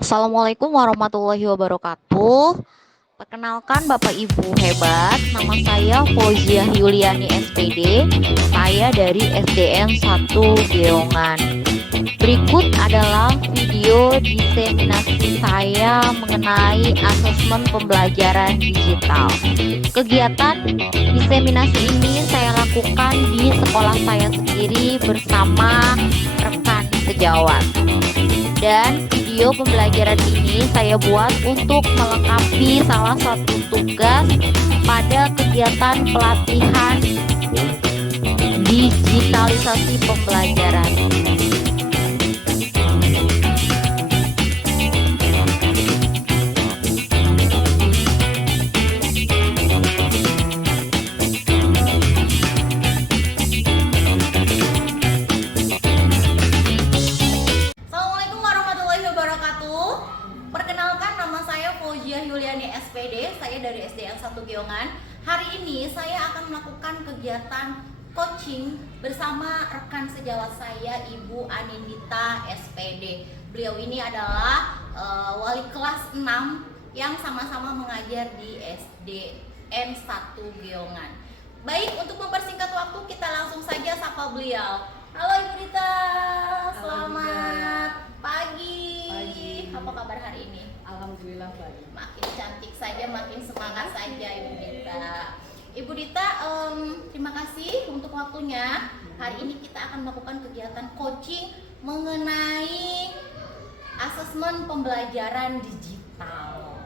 Assalamualaikum warahmatullahi wabarakatuh. Perkenalkan Bapak Ibu hebat, nama saya Fauziah Yuliani SPD. Saya dari SDN 1 Geongan. Berikut adalah video diseminasi saya mengenai asesmen pembelajaran digital. Kegiatan diseminasi ini saya lakukan di sekolah saya sendiri bersama rekan sejawat. Dan video pembelajaran ini saya buat untuk melengkapi salah satu tugas pada kegiatan pelatihan digitalisasi pembelajaran. Assalamualaikum warahmatullahi wabarakatuh. Perkenalkan, nama saya Fauziah Yuliani SPD. Saya dari SDN 1 Geongan. Hari ini saya akan melakukan kegiatan coaching bersama rekan sejawat saya, Ibu Anindita SPD. Beliau ini adalah wali kelas 6 yang sama-sama mengajar di SDN 1 Geongan. Baik, untuk mempersingkat waktu kita langsung saja sapa beliau. Halo Ibu Dita, selamat pagi. Apa kabar hari ini? Alhamdulillah baik. Makin cantik saja, makin semangat saja Ibu Dita. Ibu Dita, terima kasih untuk waktunya. Hari ini kita akan melakukan kegiatan coaching mengenai asesmen pembelajaran digital.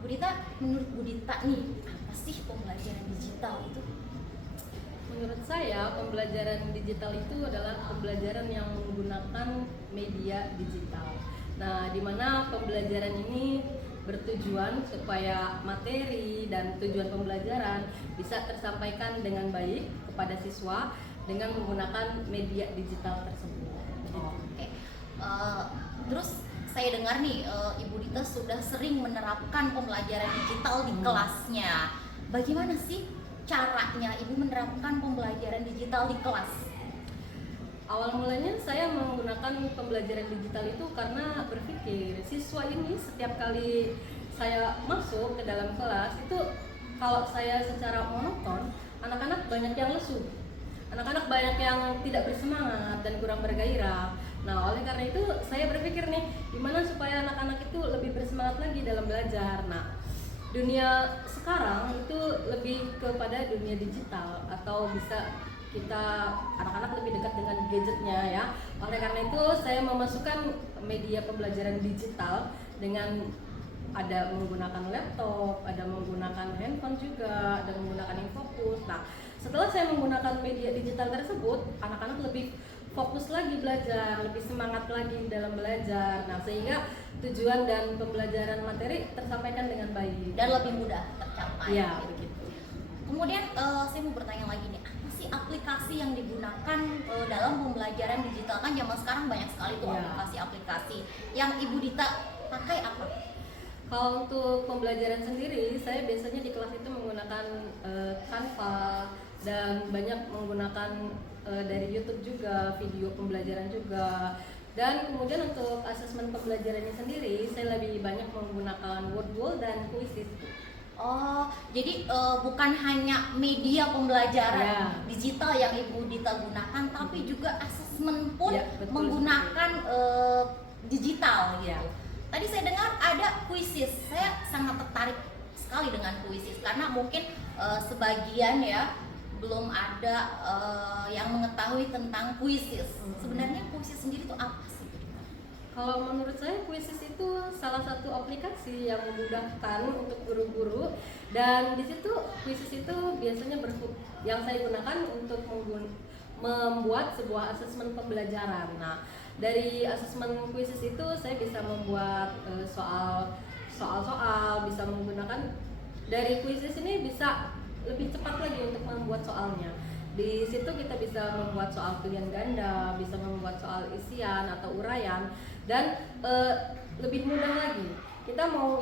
Bu Dita, menurut Bu Dita nih, apa sih pembelajaran digital itu? Menurut saya, pembelajaran digital itu adalah pembelajaran yang menggunakan media digital. Nah, di mana pembelajaran ini bertujuan supaya materi dan tujuan pembelajaran bisa tersampaikan dengan baik kepada siswa dengan menggunakan media digital tersebut. Oke. Terus saya dengar nih, Ibu Dita sudah sering menerapkan pembelajaran digital di kelasnya. Bagaimana sih caranya Ibu menerapkan pembelajaran digital di kelas? Awal mulanya saya menggunakan pembelajaran digital itu karena berpikir siswa ini setiap kali saya masuk ke dalam kelas itu kalau saya secara monoton, anak-anak banyak yang lesu. Anak-anak banyak yang tidak bersemangat dan kurang bergairah. Nah, oleh karena itu saya berpikir nih, gimana supaya anak-anak itu lebih bersemangat lagi dalam belajar. Nah, dunia sekarang itu lebih kepada dunia digital atau bisa kita anak-anak lebih dekat dengan gadgetnya ya. Oleh karena itu saya memasukkan media pembelajaran digital dengan ada menggunakan laptop, ada menggunakan handphone juga, ada menggunakan infocus. Nah, setelah saya menggunakan media digital tersebut, anak-anak lebih fokus lagi belajar, lebih semangat lagi dalam belajar. Nah, sehingga tujuan dan pembelajaran materi tersampaikan dengan baik Dan lebih mudah tercapai. ya, Gitu. begitu. Kemudian saya mau bertanya lagi nih, apa sih aplikasi yang digunakan dalam pembelajaran digital? Kan zaman sekarang banyak sekali tuh Ya. aplikasi-aplikasi. Yang Ibu Dita pakai apa? Kalau untuk pembelajaran sendiri, saya biasanya di kelas itu menggunakan Canva dan banyak menggunakan dari YouTube juga, video pembelajaran juga. Dan kemudian untuk asesmen pembelajarannya sendiri, saya lebih banyak menggunakan Wordwall dan Quizizz. Oh, jadi bukan hanya media pembelajaran Ya. digital yang Ibu Dita gunakan, tapi juga asesmen pun Ya, betul menggunakan digital gitu. Ya. Tadi saya dengar ada Quizizz. Saya sangat tertarik sekali dengan Quizizz karena mungkin sebagian ya belum ada yang mengetahui tentang Quizizz. Sebenarnya Quizizz sendiri itu apa sih? Kalau menurut saya Quizizz itu salah satu aplikasi yang memudahkan untuk guru-guru, dan di situ Quizizz itu biasanya yang saya gunakan untuk membuat sebuah asesmen pembelajaran. Nah, dari asesmen Quizizz itu saya bisa membuat soal-soal, bisa menggunakan dari Quizizz ini bisa lebih cepat lagi untuk membuat soalnya. Di situ kita bisa membuat soal pilihan ganda, bisa membuat soal isian atau uraian, dan lebih mudah lagi. Kita mau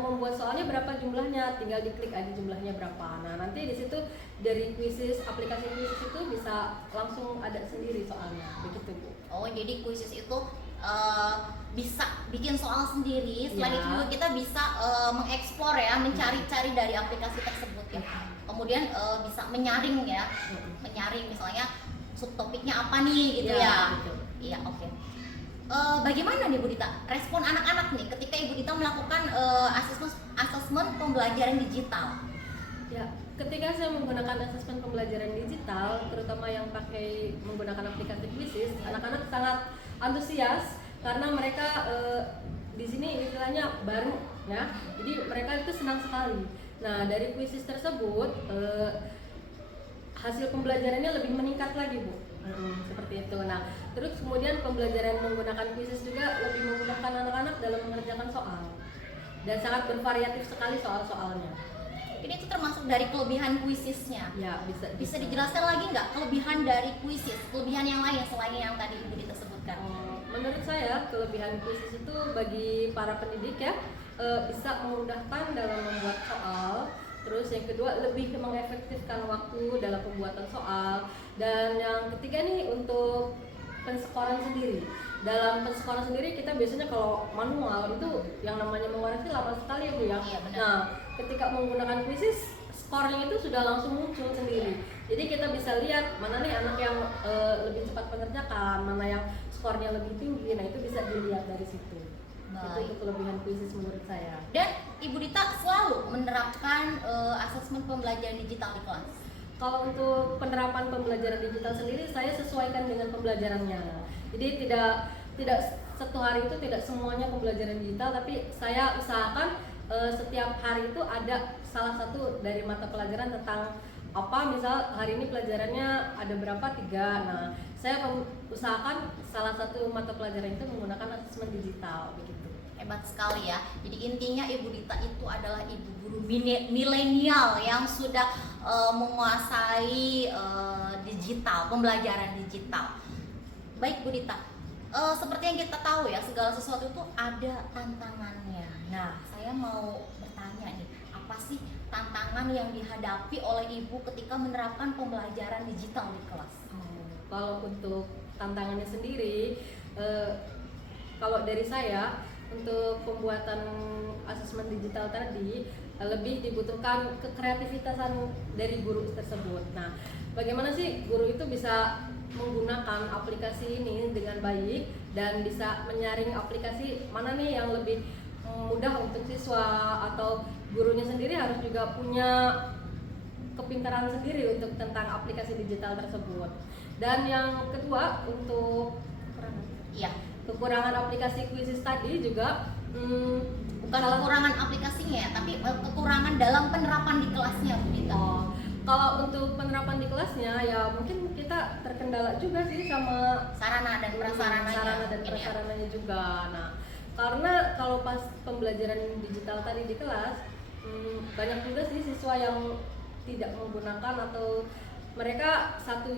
membuat soalnya berapa jumlahnya, tinggal diklik aja jumlahnya berapa. Nah, nanti di situ dari Quizizz, aplikasi Quizizz itu bisa langsung ada sendiri soalnya, begitu Bu. Oh, jadi Quizizz itu uh, bisa bikin soal sendiri. Selain Ya. itu juga kita bisa mengeksplor ya, mencari-cari dari aplikasi tersebut ya. Kemudian bisa menyaring ya, menyaring misalnya subtopiknya apa nih gitu ya. Betul. Iya, oke. Bagaimana nih Bu Dita respon anak-anak nih ketika Ibu Dita melakukan asesmen pembelajaran digital? Ya, ketika saya menggunakan asesmen pembelajaran digital, terutama yang pakai menggunakan aplikasi Quizzes, anak-anak sangat antusias karena mereka di sini istilahnya baru ya, jadi mereka itu senang sekali. Nah, dari Quizzes tersebut hasil pembelajarannya lebih meningkat lagi, Bu. Seperti itu. Nah, terus kemudian pembelajaran menggunakan Quizzes juga lebih memudahkan anak-anak dalam mengerjakan soal dan sangat bervariatif sekali soal-soalnya. Ini itu termasuk dari kelebihan Quizzes-nya. Ya, Bisa dijelaskan lagi nggak kelebihan dari Quizzes, kelebihan yang lain selain yang tadi Ibu Dita sebutkan? Menurut saya kelebihan Quizzes itu bagi para pendidik ya, bisa memudahkan dalam membuat soal. Terus yang kedua lebih mengefektifkan waktu dalam pembuatan soal. Dan yang ketiga nih untuk penskoran sendiri. Dalam penskoran sendiri kita biasanya kalau manual itu yang namanya mewarisi lama sekali ya Bu ya. Iya, benar. Nah, ketika menggunakan Quizzes skornya itu sudah langsung muncul sendiri. Jadi kita bisa lihat mana nih anak yang lebih cepat mengerjakan, mana yang skornya lebih tinggi. Nah, itu bisa dilihat dari situ. Baik. Itu kelebihan Quizzes menurut saya. Dan Ibu Dita selalu menerapkan asesmen pembelajaran digital di kelas. Kalau untuk penerapan pembelajaran digital sendiri, saya sesuaikan dengan pembelajarannya. Jadi tidak satu hari itu tidak semuanya pembelajaran digital, tapi saya usahakan setiap hari itu ada salah satu dari mata pelajaran tentang apa, misal hari ini pelajarannya ada berapa, 3. Nah, saya usahakan salah satu mata pelajaran itu menggunakan asesmen digital begitu. Hebat sekali ya. Jadi intinya Ibu Dita itu adalah ibu guru milenial yang sudah menguasai digital, pembelajaran digital. Baik Bu Dita, seperti yang kita tahu ya, segala sesuatu itu ada tantangannya. Nah, saya mau bertanya nih, apa sih tantangan yang dihadapi oleh Ibu ketika menerapkan pembelajaran digital di kelas? Kalau untuk tantangannya sendiri, kalau dari saya untuk pembuatan asesmen digital tadi lebih dibutuhkan kekreativitasan dari guru tersebut. Nah, bagaimana sih guru itu bisa menggunakan aplikasi ini dengan baik dan bisa menyaring aplikasi mana nih yang lebih mudah untuk siswa, atau gurunya sendiri harus juga punya kepintaran sendiri untuk tentang aplikasi digital tersebut. Dan yang kedua untuk kekurangan aplikasi Quizzes tadi juga bukan kekurangan aplikasinya ya, tapi kekurangan dalam penerapan di kelasnya Bu Dita. Kalau untuk penerapan di kelasnya ya mungkin kita terkendala juga sih sama sarana dan prasarananya juga. Nah, karena kalau pas pembelajaran digital tadi di kelas banyak juga sih siswa yang tidak menggunakan, atau mereka satu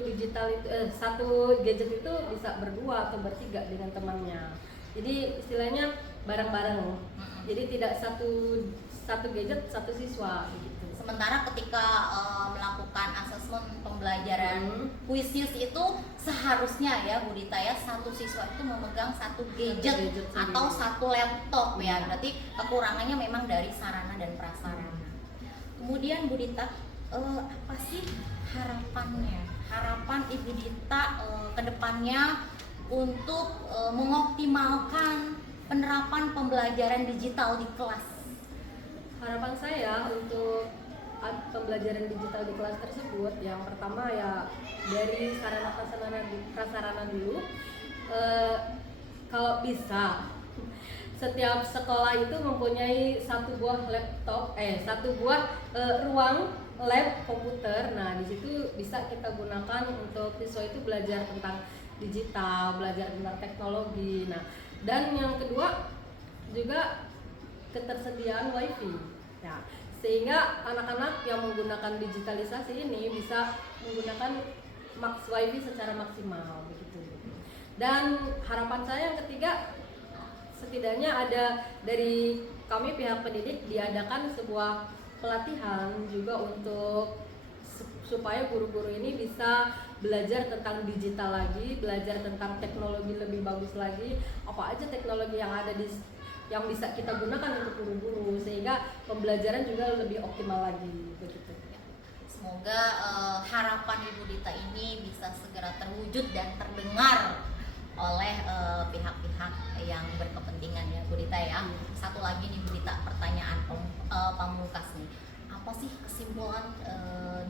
gadget itu bisa berdua atau bertiga dengan temannya. Jadi istilahnya bareng-bareng. Jadi tidak satu gadget satu siswa gitu. Sementara ketika melakukan asesmen pembelajaran Quizzes itu seharusnya ya Bu Dita ya, satu siswa itu memegang satu gadget atau satu laptop ya. Berarti kekurangannya memang dari sarana dan prasarana. Kemudian Bu Dita, apa sih harapan Ibu Dita ke depannya untuk mengoptimalkan penerapan pembelajaran digital di kelas? Harapan saya untuk pembelajaran digital di kelas tersebut, yang pertama ya dari sarana prasarana dulu. Kalau bisa setiap sekolah itu mempunyai satu buah ruang lab komputer. Nah, di situ bisa kita gunakan untuk siswa itu belajar tentang digital, belajar tentang teknologi. Nah, dan yang kedua juga ketersediaan wifi ya, sehingga anak-anak yang menggunakan digitalisasi ini bisa menggunakan wifi secara maksimal begitu. Dan harapan saya yang ketiga, setidaknya ada dari kami pihak pendidik diadakan sebuah pelatihan juga untuk supaya guru-guru ini bisa belajar tentang digital lagi, belajar tentang teknologi lebih bagus lagi, apa aja teknologi yang ada yang bisa kita gunakan untuk guru-guru, sehingga pembelajaran juga lebih optimal lagi begitu. Semoga harapan Ibu Dita ini bisa segera terwujud dan terdengar oleh pihak-pihak yang berkepentingan ya Bu Dita ya. Satu lagi nih Bu Dita, pertanyaan pamungkas nih. Apa sih kesimpulan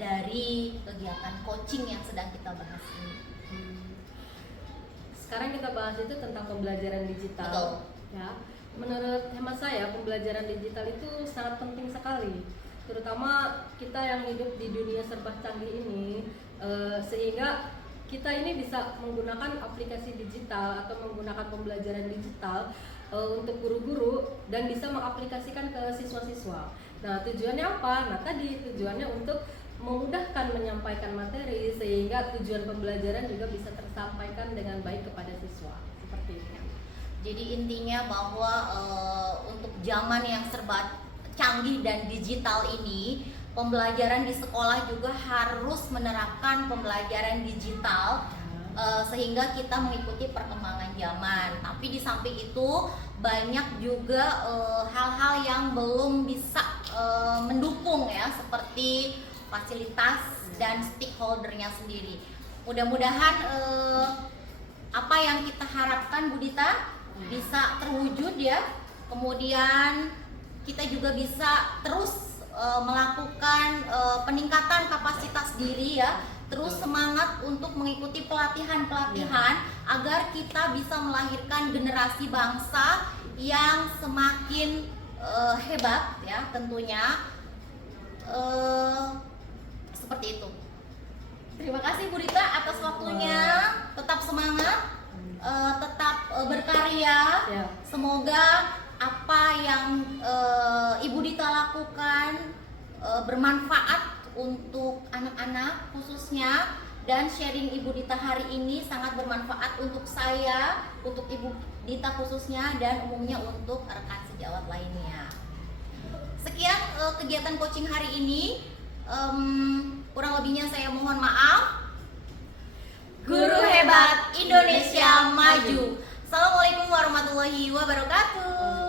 dari kegiatan coaching yang sedang kita bahas ini? Sekarang kita bahas itu tentang pembelajaran digital. Betul. Ya, menurut hemat saya pembelajaran digital itu sangat penting sekali, terutama kita yang hidup di dunia serba canggih ini, sehingga kita ini bisa menggunakan aplikasi digital atau menggunakan pembelajaran digital untuk guru-guru dan bisa mengaplikasikan ke siswa-siswa. Nah, tujuannya apa? Nah, tadi tujuannya untuk memudahkan menyampaikan materi sehingga tujuan pembelajaran juga bisa tersampaikan dengan baik kepada siswa. Seperti itu. Jadi intinya bahwa untuk zaman yang serba canggih dan digital ini, pembelajaran di sekolah juga harus menerapkan pembelajaran digital sehingga kita mengikuti perkembangan zaman. Tapi di samping itu banyak juga hal-hal yang belum bisa mendukung ya, seperti fasilitas dan stakeholdernya sendiri. Mudah-mudahan apa yang kita harapkan Bu Dita bisa terwujud ya. Kemudian kita juga bisa terus melakukan peningkatan kapasitas diri ya, terus semangat untuk mengikuti pelatihan-pelatihan agar kita bisa melahirkan generasi bangsa yang semakin hebat ya tentunya, seperti itu. Terima kasih Bu Dita atas waktunya, tetap semangat, tetap berkarya. Semoga apa yang Ibu Dita lakukan bermanfaat untuk anak-anak khususnya, dan sharing Ibu Dita hari ini sangat bermanfaat untuk saya, untuk Ibu Dita khususnya, dan umumnya untuk rekan sejawat lainnya. Sekian kegiatan coaching hari ini. Kurang lebihnya saya mohon maaf. Guru hebat Indonesia maju. Assalamualaikum warahmatullahi wabarakatuh.